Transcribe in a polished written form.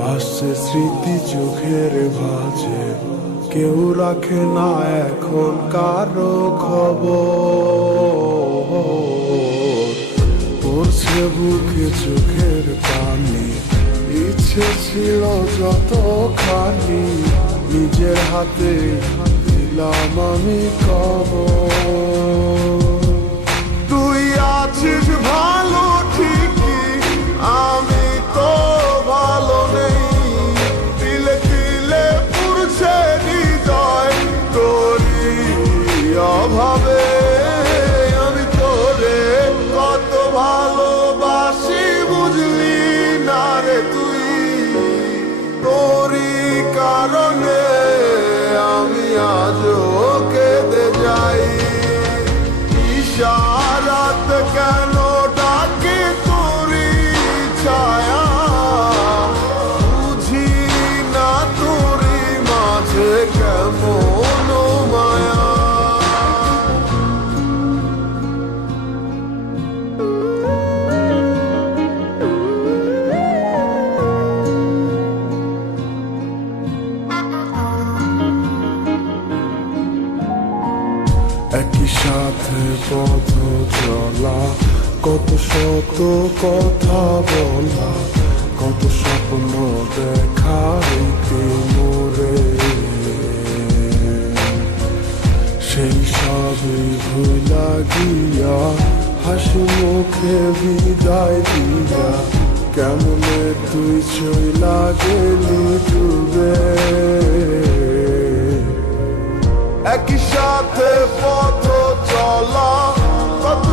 ভাসছে স্মৃতি চোখের ভাঁজে, কেউ রাখে না এখন কারো খবর। পড়ছে বুকে চোখের পানি, ইচ্ছে ছিল যতখানি, নিজের হাতে দিলাম আমি কবর। তুই আছিস ভালো ঠিকই, আমি তো ভালো নেই। তিলে তিলে পুড়ছে হৃদয় তোরই অভাবে। আমি তোরে কত ভালোবাসি বুঝলি না রে তুই, তোরই কারণে আমি আজও কেঁদে যাই। ইশারাত কেন ডাকে তোরই ছায়া, বুঝি না তোরই মাঝে কেমন মায়া। একই সাথে পথ চলা, কত শত কথা বলা, কত স্বপ্ন দেখা মোরে, সেই সবই ভুলা গিয়া হাসি মুখে বিদায় দিয়া, কেমনে তুই চইলা গেলি ডুবে। একই সাথে পথ চলা, কত